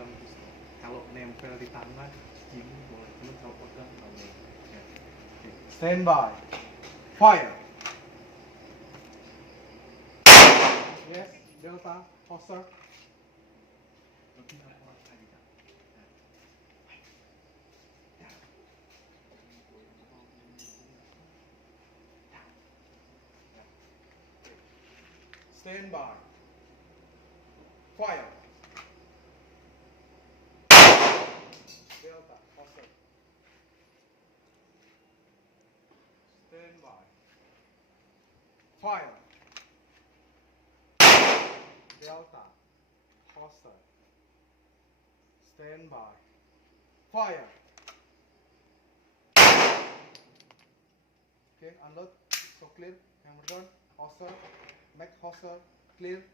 pegang pistol. Kalau nempel di tangan gini boleh, cuma kalau pegang nggak boleh. Ya. Oke. Stand by. Fire. Yes, Delta, holster. Lebih akurat lagi kan. Stand by. Fire. Delta, holster. Stand by. Fire. Delta, holster. Stand by. Fire. Okay, unload. So clear. Hammer down. Holster. Neck holster. Clear.